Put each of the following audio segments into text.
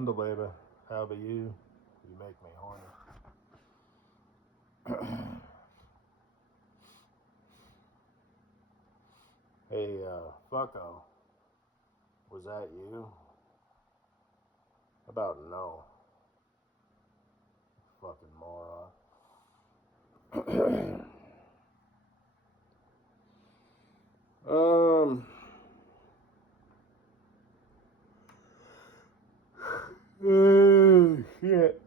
Wendell, baby. How about you? You make me horny. Hey, fucko. Was that you? How about no? Fucking moron. um. Shit.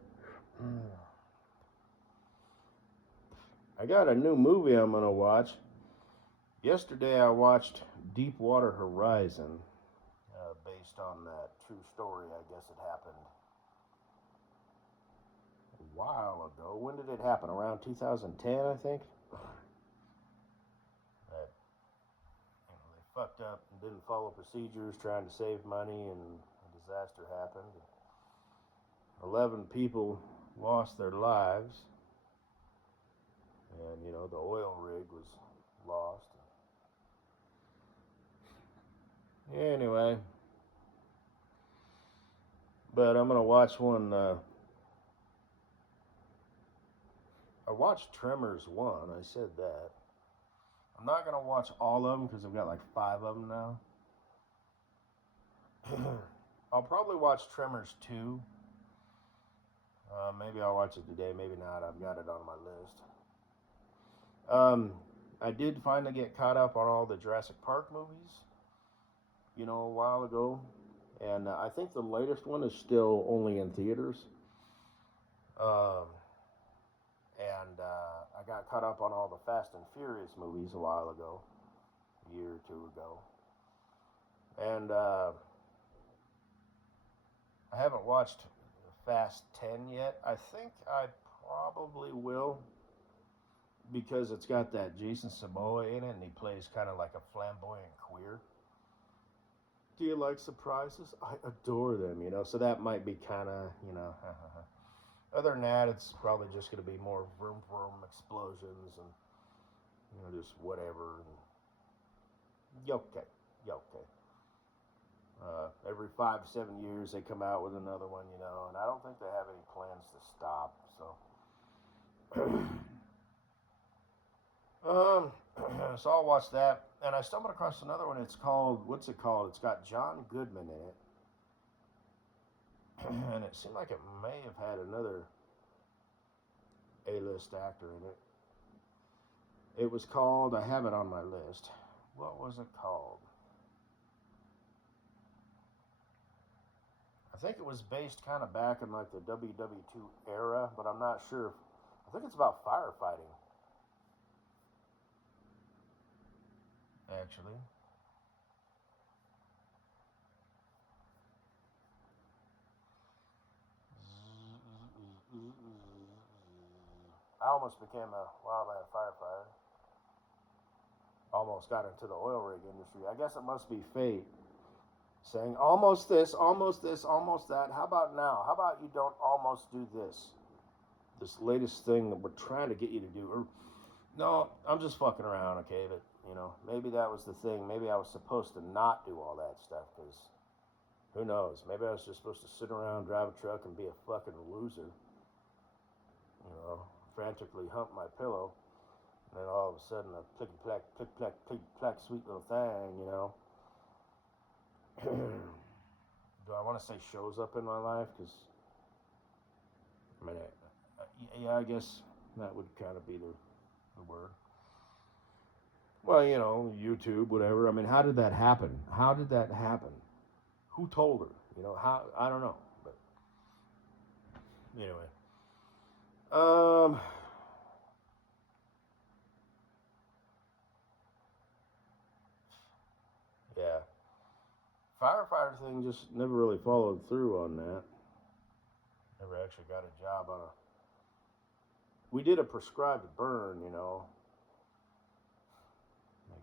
I got a new movie I'm gonna watch. Yesterday I watched Deepwater Horizon, based on that true story. I guess it happened a while ago. When did it happen? Around 2010, I think. That they fucked up and didn't follow procedures, trying to save money, and a disaster happened. 11 people lost their lives, and the oil rig was lost. Anyway, but I'm gonna watch one. I watched Tremors 1. I said that. I'm not gonna watch all of them because I've got like 5 of them now. I'll probably watch Tremors 2. Maybe I'll watch it today. Maybe not. I've got it on my list. I did finally get caught up on all the Jurassic Park movies. A while ago, and I think the latest one is still only in theaters. And I got caught up on all the Fast and Furious movies a while ago, a year or two ago. And I haven't watched Fast 10 yet. I think I probably will, because it's got that Jason Momoa in it, and he plays kind of like a flamboyant queer. Do you like surprises? I adore them, so that might be kind of, Other than that, it's probably just going to be more vroom vroom explosions and, just whatever. And okay. Every 5-7 years they come out with another one, and I don't think they have any plans to stop, so. So I'll watch that. And I stumbled across another one. It's called, what's it called? It's got John Goodman in it. And it seemed like it may have had another A-list actor in it. It was called, I have it on my list. What was it called? I think it was based kind of back in like the WW2 era, but I'm not sure. I think it's about firefighting, actually. I almost became a wildland firefighter. Almost got into the oil rig industry. I guess it must be fate saying almost this, almost this, almost that. How about now? How about you don't almost do this? This latest thing that we're trying to get you to do. Or, no, I'm just fucking around, okay? But, maybe that was the thing. Maybe I was supposed to not do all that stuff, because who knows? Maybe I was just supposed to sit around, drive a truck, and be a fucking loser. Frantically hump my pillow. And then all of a sudden, a plick-plack, plick-plack, sweet little thing, Do I want to say shows up in my life? Because, I guess that would kind of be the word. Well, YouTube, whatever. How did that happen? How did that happen? Who told her? How? I don't know. But anyway, yeah, firefighter thing just never really followed through on that. Never actually got a job on a. We did a prescribed burn, They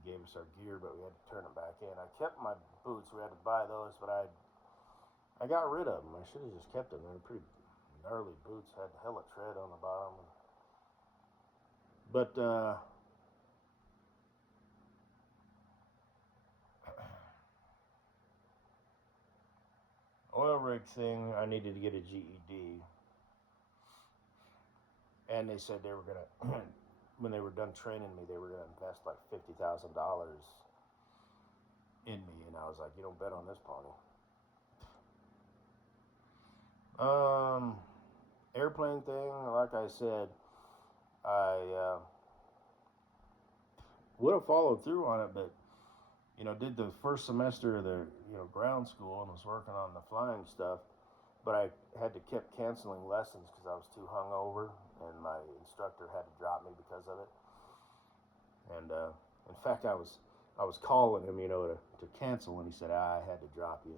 gave us our gear, but we had to turn it back in. I kept my boots. We had to buy those, but I got rid of them. I should have just kept them. They're pretty gnarly boots. Had hella tread on the bottom. But oil Maverick thing, I needed to get a GED, and they said they were gonna, when they were done training me, they were gonna invest like $50,000 in me, and I was like, you don't bet on this pony. Airplane thing, like I said, I would have followed through on it, but did the first semester of the ground school and was working on the flying stuff, but I had to keep canceling lessons because I was too hungover, and my instructor had to drop me because of it. And in fact, I was calling him, to cancel, and he said I had to drop you,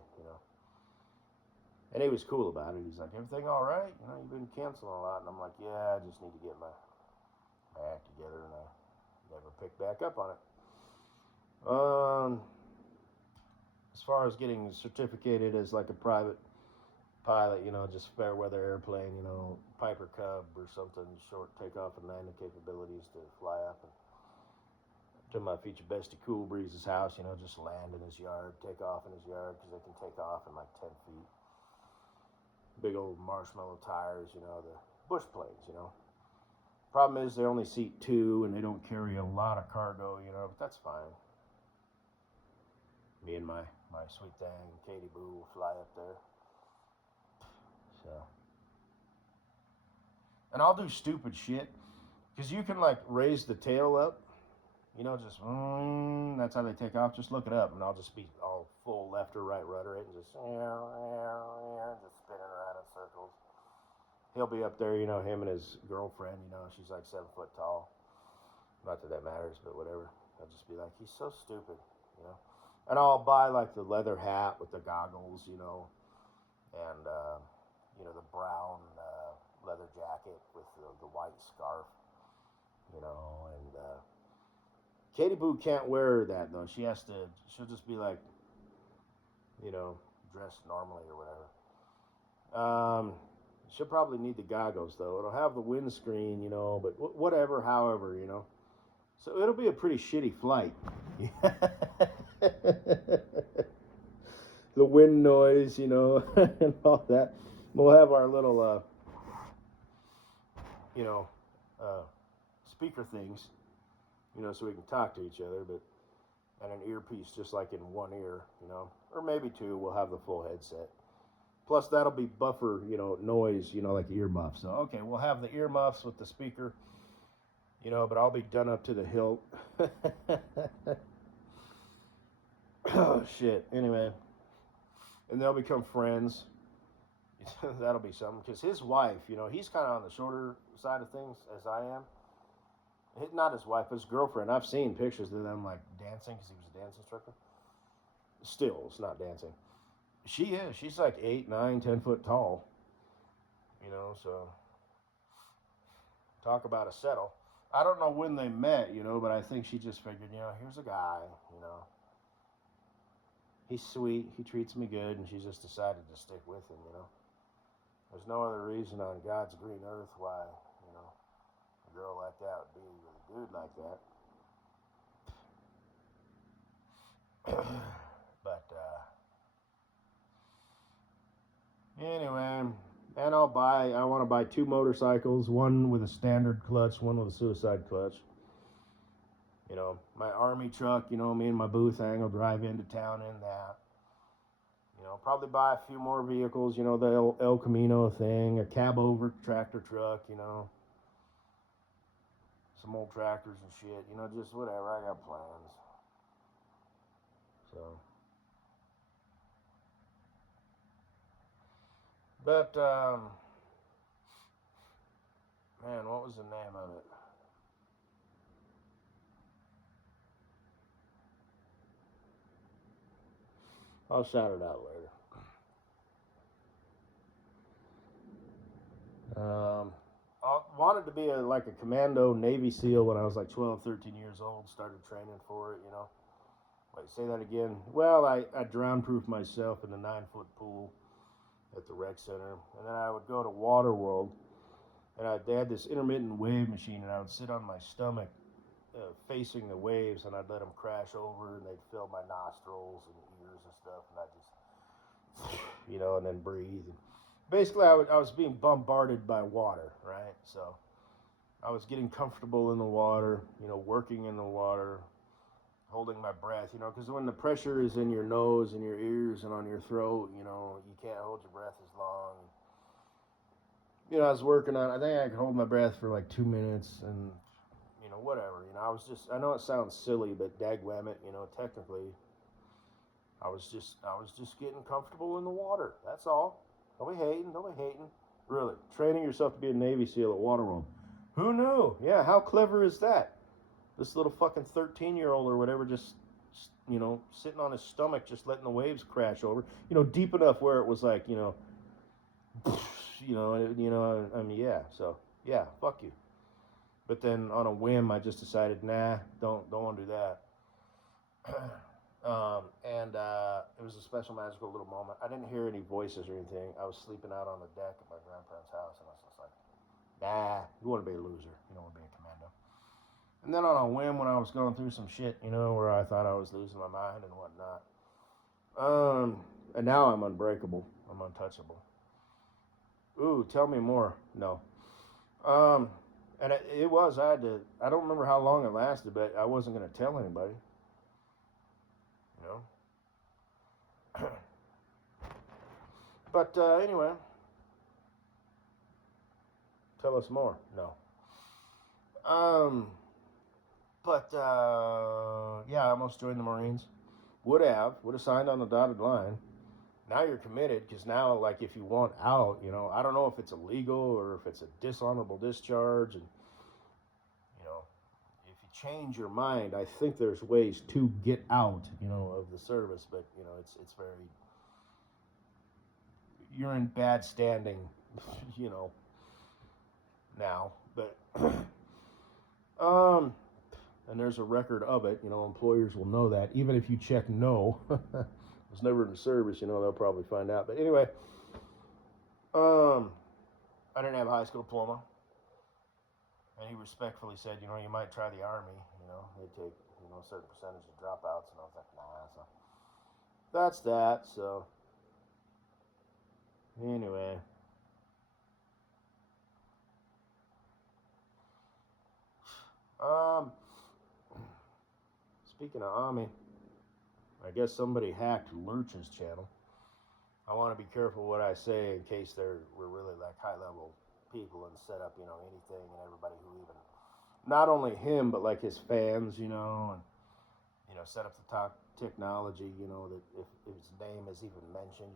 And he was cool about it. He's like, everything all right? You've been canceling a lot. And I'm like, yeah, I just need to get my act together, and I never picked back up on it. As far as getting certificated as like a private pilot, just fair weather airplane, Piper Cub or something, short takeoff and landing capabilities to fly up and to my future bestie Cool Breeze's house, just land in his yard, take off in his yard, because they can take off in like 10 feet. Big old marshmallow tires, the bush planes, Problem is they only seat 2 and they don't carry a lot of cargo, but that's fine. Me and my sweet thing, Katie Boo, will fly up there. So. And I'll do stupid shit, because you can like raise the tail up, just, that's how they take off. Just look it up, and I'll just be all full left or right rudder it and just spinning around in circles. He'll be up there, him and his girlfriend, she's like 7 foot tall. Not that that matters, but whatever. I'll just be like, he's so stupid, And I'll buy like the leather hat with the goggles, and, the brown leather jacket with the white scarf, and Katie Boo can't wear that though. She'll just be like, dressed normally or whatever. She'll probably need the goggles though. It'll have the windscreen, but whatever, however, So it'll be a pretty shitty flight. The wind noise, and all that. We'll have our little, speaker things, so we can talk to each other, and an earpiece just like in one ear, or maybe 2. We'll have the full headset. Plus that'll be buffer, noise, like the earmuffs. So okay, we'll have the earmuffs with the speaker, but I'll be done up to the hilt. Oh shit. Anyway, and they'll become friends. That'll be something, because his wife, he's kind of on the shorter side of things as I am. Not his wife, but his girlfriend. I've seen pictures of them like dancing, because he was a dance instructor. Still, it's not dancing. She is. She's like 8, 9, 10 foot tall. So talk about a settle. I don't know when they met, but I think she just figured, here's a guy, he's sweet, he treats me good, and she just decided to stick with him, There's no other reason on God's green earth why, a girl like that would be with a dude like that. But, anyway, and I want to buy 2 motorcycles, one with a standard clutch, one with a suicide clutch. My army truck, me and my boo thing will drive into town in that. Probably buy a few more vehicles, the El Camino thing, a cab over tractor truck, some old tractors and shit, just whatever. I got plans. So. But, man, what was the name of it? I'll shout it out later. I wanted to be like a commando Navy SEAL when I was like 12, 13 years old. Started training for it, Wait, say that again. Well, I drown-proofed myself in the 9-foot pool at the rec center. And then I would go to Waterworld, and they had this intermittent wave machine, and I would sit on my stomach facing the waves, and I'd let them crash over, and they'd fill my nostrils and ears and stuff, and I just and then breathe. Basically, I was being bombarded by water, right? So I was getting comfortable in the water, working in the water, holding my breath, because when the pressure is in your nose and your ears and on your throat, you can't hold your breath as long. I was working on, I think I could hold my breath for like 2 minutes and, whatever. I know it sounds silly, but dagwam it, technically, I was just getting comfortable in the water. That's all. Don't be hating. Really, training yourself to be a Navy SEAL at Waterworld. Who knew? Yeah, how clever is that? This little fucking 13-year-old or whatever just, sitting on his stomach, just letting the waves crash over, deep enough where it was like, I mean, yeah. So, yeah, fuck you. But then on a whim, I just decided, nah, don't want to do that. It was a special, magical little moment. I didn't hear any voices or anything. I was sleeping out on the deck at my grandparents' house, and I was just like, nah, you want to be a loser. You don't want to be a commando. And then on a whim, when I was going through some shit, where I thought I was losing my mind and whatnot. And now I'm unbreakable. I'm untouchable. Ooh, tell me more. No. And it was, I don't remember how long it lasted, but I wasn't going to tell anybody. But anyway, tell us more. No. Yeah, I almost joined the Marines. Would have signed on the dotted line. Now you're committed, because now, like, if you want out, I don't know if it's illegal or if it's a dishonorable discharge, and if you change your mind, I think there's ways to get out, of the service, but it's very, you're in bad standing, now, but and there's a record of it. Employers will know that, even if you check no. Was never in the service, they'll probably find out. But anyway, I didn't have a high school diploma, and he respectfully said, you might try the Army. They take a certain percentage of dropouts, and I was like, nah. So that's that. So anyway. Speaking of Army, I guess somebody hacked Lurch's channel. I want to be careful what I say in case we're really like high level people and set up, anything, and everybody who even, not only him, but like his fans, and, set up the top technology, that if his name is even mentioned,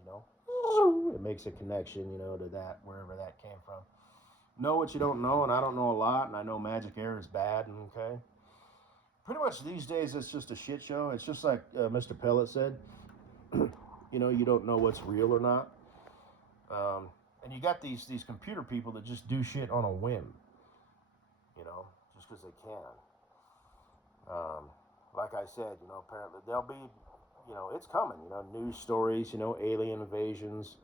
it makes a connection, to that, wherever that came from. Know what you don't know, and I don't know a lot, and I know magic air is bad, okay? Pretty much these days it's just a shit show. It's just like Mr. Pellet said, you don't know what's real or not. And you got these computer people that just do shit on a whim, just because they can. Like I said, apparently there'll be, it's coming, news stories, alien invasions,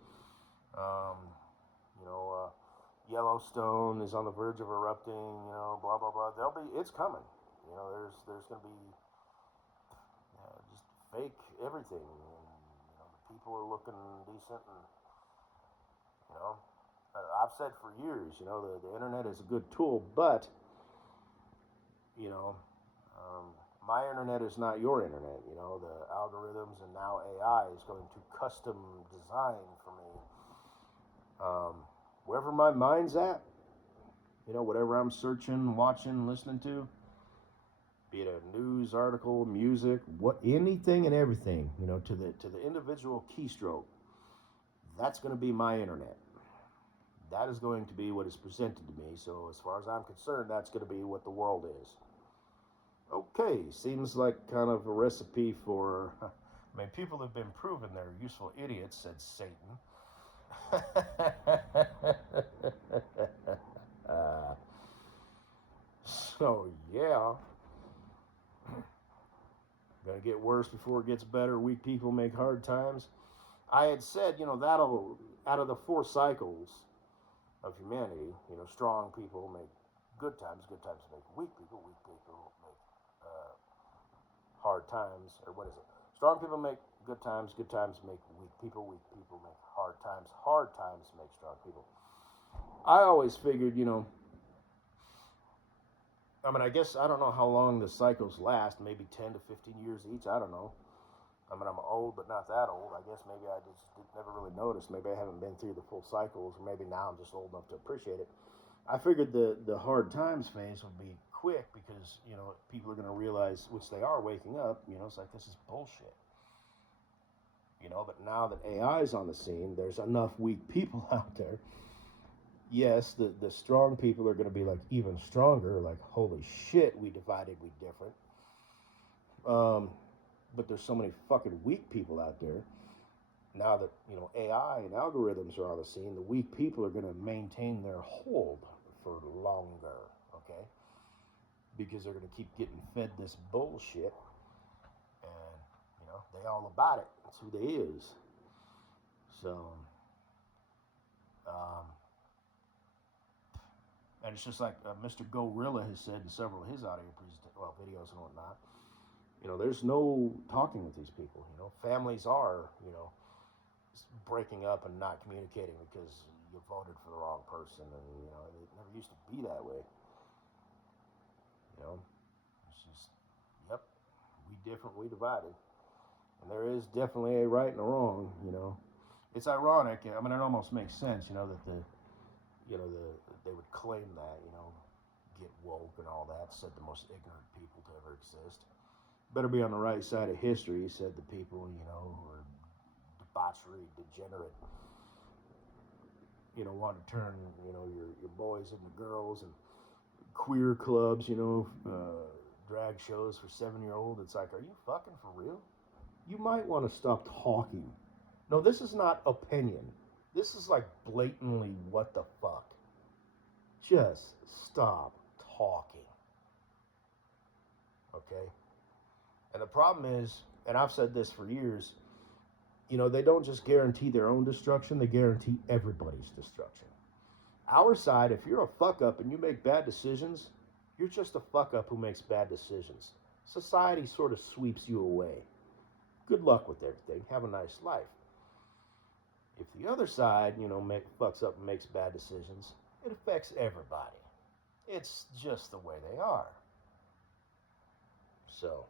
Yellowstone is on the verge of erupting, blah, blah, blah. It's coming. There's going to be just fake everything. And, the people are looking decent. And, I've said for years, the internet is a good tool, but, my internet is not your internet. The algorithms and now AI is going to custom design for me. Wherever my mind's at, whatever I'm searching, watching, listening to, be it a news article, music, anything and everything, to the individual keystroke, that's going to be my internet. That is going to be what is presented to me. So as far as I'm concerned, that's going to be what the world is. Okay, seems like kind of a recipe for, people have been proven they're useful idiots, said Satan. So yeah, gonna get worse before it gets better. Weak people make hard times. I had said, that'll, out of the 4 cycles of humanity, strong people make good times make weak people make hard times, or what is it? strong people make good times make weak people make hard times make strong people. I always figured, I mean, I guess I don't know how long the cycles last, maybe 10 to 15 years each, I don't know. I mean, I'm old, but not that old. I guess maybe I just never really noticed. Maybe I haven't been through the full cycles, or maybe now I'm just old enough to appreciate it. I figured the hard times phase would be quick because, people are going to realize, which they are waking up, it's like, this is bullshit. But now that AI is on the scene, there's enough weak people out there. Yes, the strong people are going to be like even stronger, like, holy shit, we divided, we different. But there's so many fucking weak people out there. Now that, AI and algorithms are on the scene, the weak people are going to maintain their hold for longer, okay? Because they're going to keep getting fed this bullshit. And, they all about it. That's who they is. So, and it's just like Mr. Gorilla has said in several of his audio videos and whatnot. There's no talking with these people. Families are, breaking up and not communicating because you voted for the wrong person, and it never used to be that way. It's just, yep, we different, we divided, and there is definitely a right and a wrong. It's ironic. I mean, it almost makes sense. That they would claim that, get woke and all that. Said the most ignorant people to ever exist. Better be on the right side of history, said the people, who are debauchery, degenerate, want to turn, your boys into girls, and queer clubs, drag shows for 7-year-old. It's like, are you fucking for real? You might want to stop talking. No, this is not opinion. This is like blatantly what the fuck. Just stop talking. Okay? And the problem is, and I've said this for years, they don't just guarantee their own destruction, they guarantee everybody's destruction. Our side, if you're a fuck up and you make bad decisions, you're just a fuck up who makes bad decisions. Society sort of sweeps you away. Good luck with everything. Have a nice life. If the other side, fucks up and makes bad decisions, it affects everybody. It's just the way they are. So,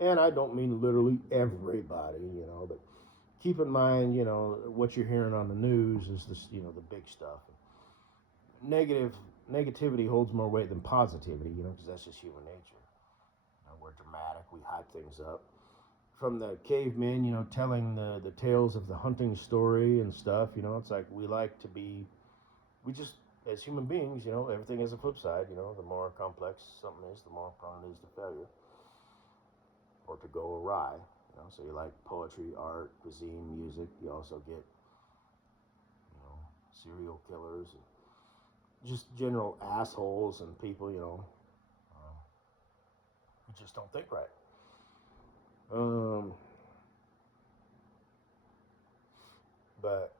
and I don't mean literally everybody, but keep in mind, what you're hearing on the news is this, the big stuff. Negativity holds more weight than positivity, because that's just human nature. We're dramatic, we hype things up. From the cavemen, telling the tales of the hunting story and stuff, it's like we just, as human beings, everything has a flip side, the more complex something is, the more prone it is to failure or to go awry. So you like poetry, art, cuisine, music. You also get, serial killers and just general assholes and people, who just don't think right. But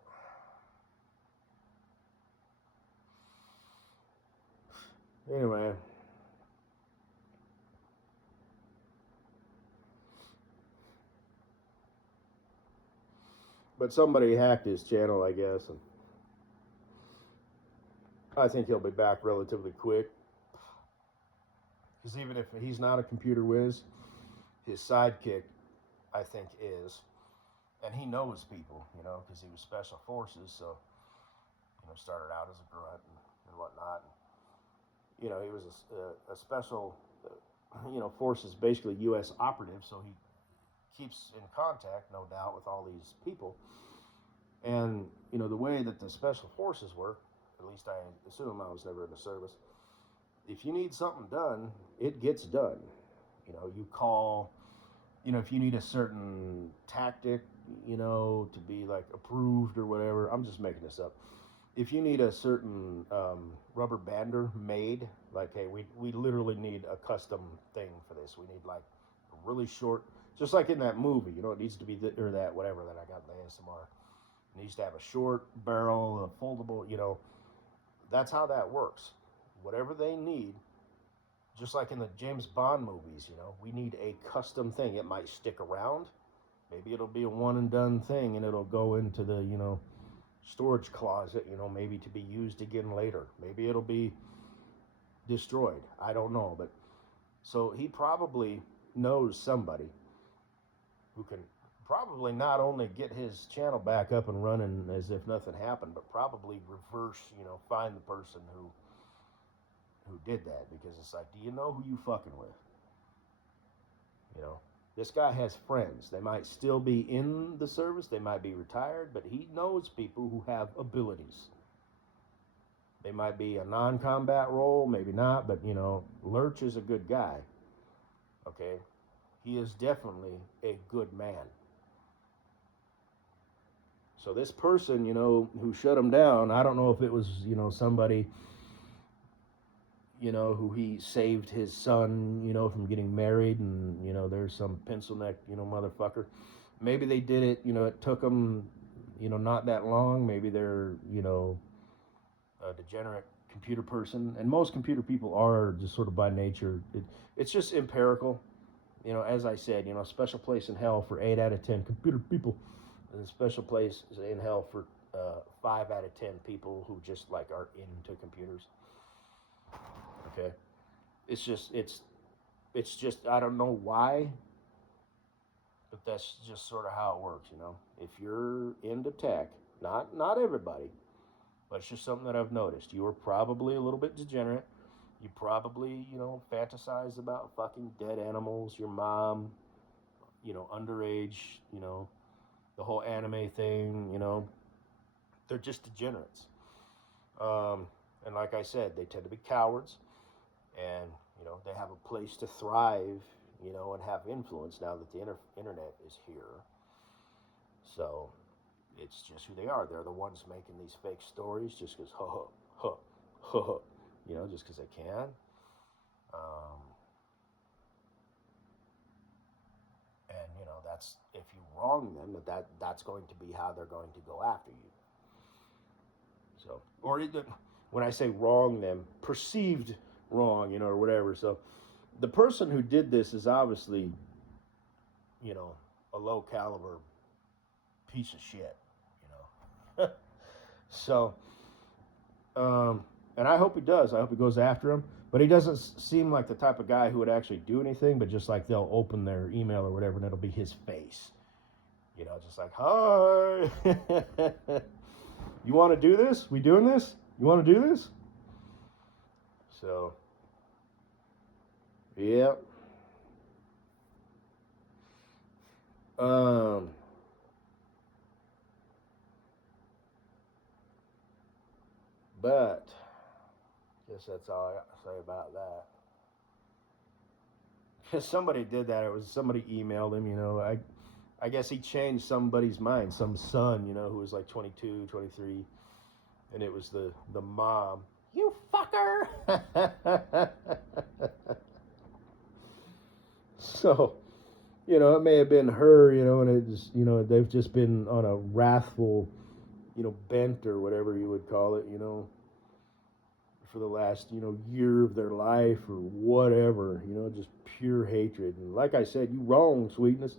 anyway, but somebody hacked his channel, I guess, and I think he'll be back relatively quick. Because even if he's not a computer whiz, his sidekick, I think, is. And he knows people, because he was special forces, so, started out as a grunt and whatnot. And, he was a special, forces, basically U.S. operative, so he keeps in contact, no doubt, with all these people. And, the way that the special forces work, at least I assume, I was never in the service, if you need something done, it gets done. You call, if you need a certain tactic, to be like approved or whatever, I'm just making this up. If you need a certain rubber bander made, like, hey, we literally need a custom thing for this. We need like a really short, just like in that movie, it needs to be or that whatever that I got in the ASMR. It needs to have a short barrel, a foldable, that's how that works. whatever they need, just like in the James Bond movies, you know, we need a custom thing. It might stick around. Maybe it'll be a one and done thing and it'll go into the, you know, storage closet, you know, maybe to be used again later. Maybe it'll be destroyed. I don't know. But so he probably knows somebody who can probably not only get his channel back up and running as if nothing happened, but probably reverse, you know, find the person who did that, because it's like, do you know who you fucking with? You know, this guy has friends. They might still be in the service, they might be retired, but he knows people who have abilities. They might be a non-combat role, maybe not, but you know, Lurch is a good guy. Okay, he is definitely a good man. So this person, you know, who shut him down, I don't know if it was, you know, somebody, you know, who he saved his son, you know, from getting married, and you know, there's some pencil neck, you know, motherfucker. Maybe they did it, you know, it took them, you know, not that long. Maybe they're, you know, a degenerate computer person, and most computer people are just sort of by nature. It's just empirical, you know. As I said, you know, special place in hell for 8 out of 10 computer people, and a special place in hell for 5 out of 10 people who just like are into computers. Okay, it's just I don't know why, but that's just sort of how it works, you know. If you're into tech, not everybody, but it's just something that I've noticed. You were probably a little bit degenerate. You probably, you know, fantasize about fucking dead animals, your mom, you know, underage, you know, the whole anime thing, you know. They're just degenerates. And like I said, they tend to be cowards, and, you know, they have a place to thrive, you know, and have influence now that the internet is here. So it's just who they are. They're the ones making these fake stories just because, you know, just because they can. And you know, that's, if you wrong them, that's going to be how they're going to go after you. So, or either, when I say wrong them, perceived wrong, you know, or whatever. So, the person who did this is obviously, you know, a low caliber piece of shit, you know. So, and I hope he does. I hope he goes after him. But he doesn't seem like the type of guy who would actually do anything, but just like they'll open their email or whatever, and it'll be his face. You know, just like, hi. You want to do this? We doing this? You want to do this? So, yeah. But I guess that's all I got to say about that. Because somebody did that. It was somebody emailed him. You know, I guess he changed somebody's mind. Some son, you know, who was like 22, 23, and it was the mom. You fucker. So, you know, it may have been her, you know, and it just, you know, they've just been on a wrathful, you know, bent or whatever you would call it, you know, for the last, you know, year of their life or whatever, you know, just pure hatred. And like I said, you wrong, sweetness.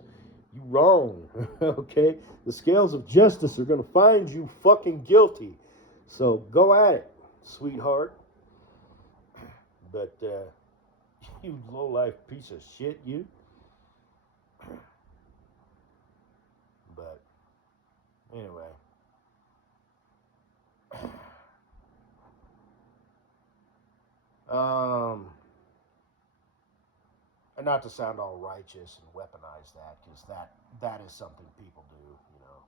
You wrong. Okay? The scales of justice are going to find you fucking guilty. So go at it, sweetheart. But, you low life piece of shit, you. But, anyway. And not to sound all righteous and weaponize that, because that is something people do, you know.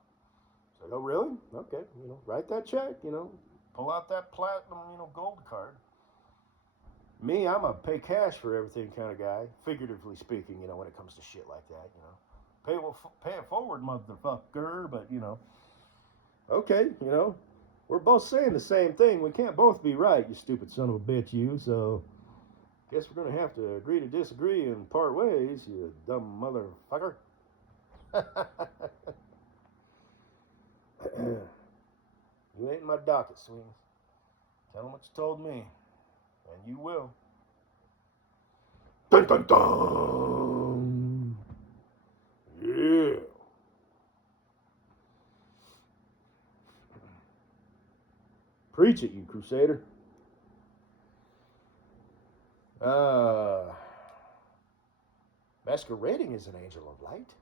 It's like, oh, really? Okay, you know, write that check, you know, pull out that platinum, you know, gold card. Me, I'm a pay cash for everything kind of guy, figuratively speaking, you know, when it comes to shit like that, you know. Pay it forward, motherfucker, but, you know, okay, you know, we're both saying the same thing. We can't both be right, you stupid son of a bitch, you, so guess we're going to have to agree to disagree and part ways, you dumb motherfucker. You ain't my docket, sweetie. Tell them what you told me. And you will. Dun dun dun! Yeah. Preach it, you crusader. Masquerading as an angel of light.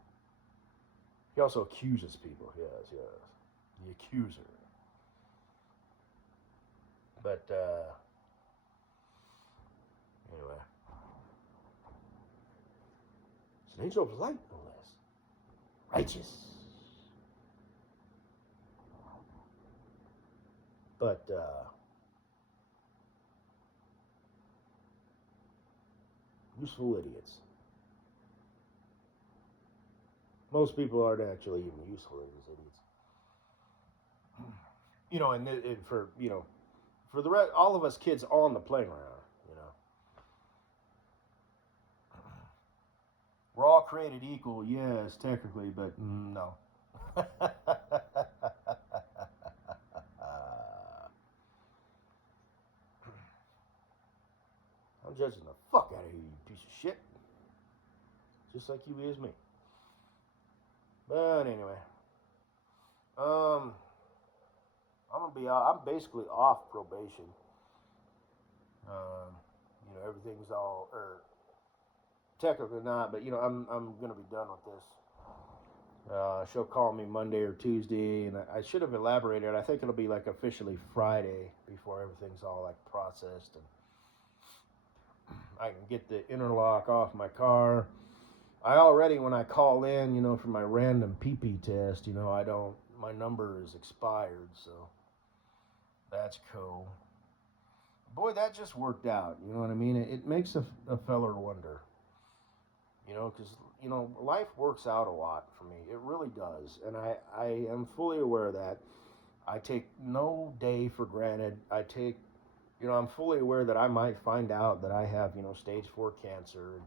He also accuses people. Yes, yes. The accuser. But, anyway. It's an angel of light, no less. Righteous. But, useful idiots. Most people aren't actually even useful as idiots. And for, for the rest, all of us kids on the playground, we're all created equal, yes, technically, but no. I'm judging the fuck out of you, you piece of shit. Just like you is me. But anyway, I'm basically off probation. Everything's all, or technically not, but I'm gonna be done with this. She'll call me Monday or Tuesday, and I should have elaborated. I think it'll be like officially Friday before everything's all like processed, and I can get the interlock off my car. I already, when I call in, for my random PP test, my number is expired, so that's cool. Boy, that just worked out, you know what I mean? It makes a feller wonder, because, life works out a lot for me. It really does, and I am fully aware of that. I take no day for granted. I'm fully aware that I might find out that I have, stage 4 cancer. And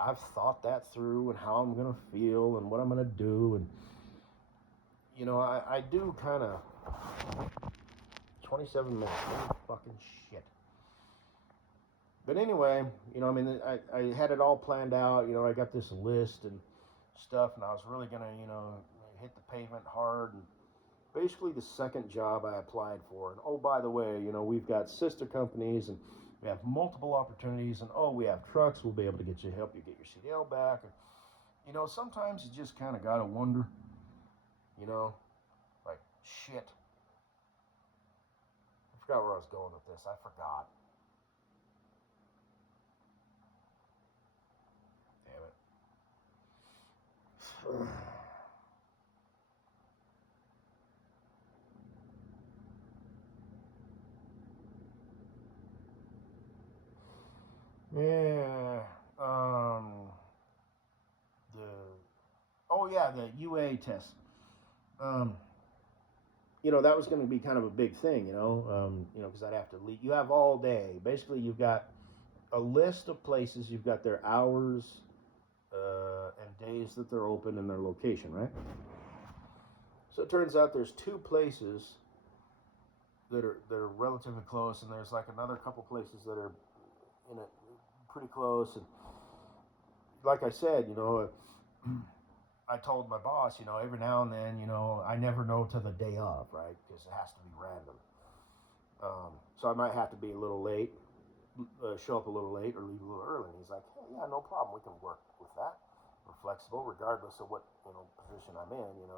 I've thought that through and how I'm going to feel and what I'm going to do. And, I do kind of 27 minutes. Holy fucking shit. But anyway, I had it all planned out. I got this list and stuff, and I was really going to, hit the pavement hard. And basically the second job I applied for. And, oh, by the way, we've got sister companies, and we have multiple opportunities. And, oh, we have trucks. We'll be able to help you get your CDL back. And, sometimes you just kind of got to wonder, like, shit. I forgot where I was going with this. I forgot. Damn it. Yeah. The UA test. Um, that was going to be kind of a big thing, because I'd have to leave. You have all day. Basically, you've got a list of places. You've got their hours and days that they're open and their location, right? So it turns out there's 2 places that are relatively close, and there's like another couple places that are pretty close. And like I said, I told my boss, every now and then, I never know till the day of, right? Because it has to be random. So I might have to be a little late, show up a little late, or leave a little early. And he's like, hey, yeah, no problem. We can work with that. We're flexible, regardless of what position I'm in. The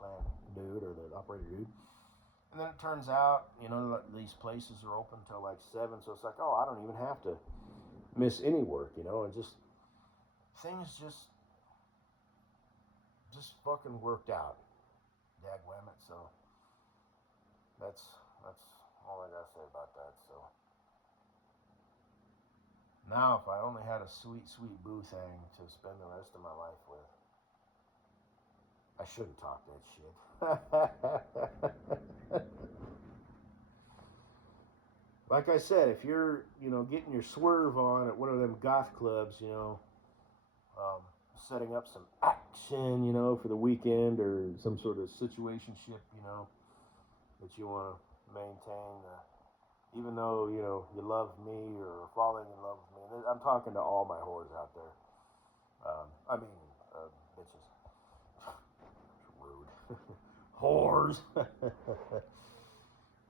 plant dude or the operator dude. And then it turns out, these places are open till like 7. So it's like, oh, I don't even have to miss any work, and just things just fucking worked out. Dagwammit. So that's all I gotta say about that. So now, if I only had a sweet boo thing to spend the rest of my life with, I shouldn't talk that shit. Like I said, if you're getting your swerve on at one of them goth clubs, setting up some action, for the weekend, or some sort of situationship, that you want to maintain, even though you love me or falling in love with me. I'm talking to all my whores out there. I mean, bitches. Rude. Whores.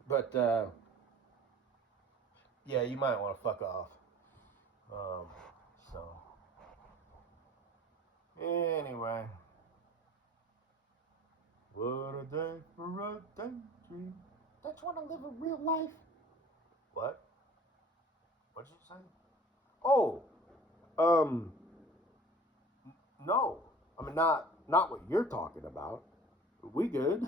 But yeah, you might want to fuck off. So anyway, what a day for a daydream. Don't you want to live a real life? What? What'd you say? Oh, um, no. I mean, not what you're talking about. We good.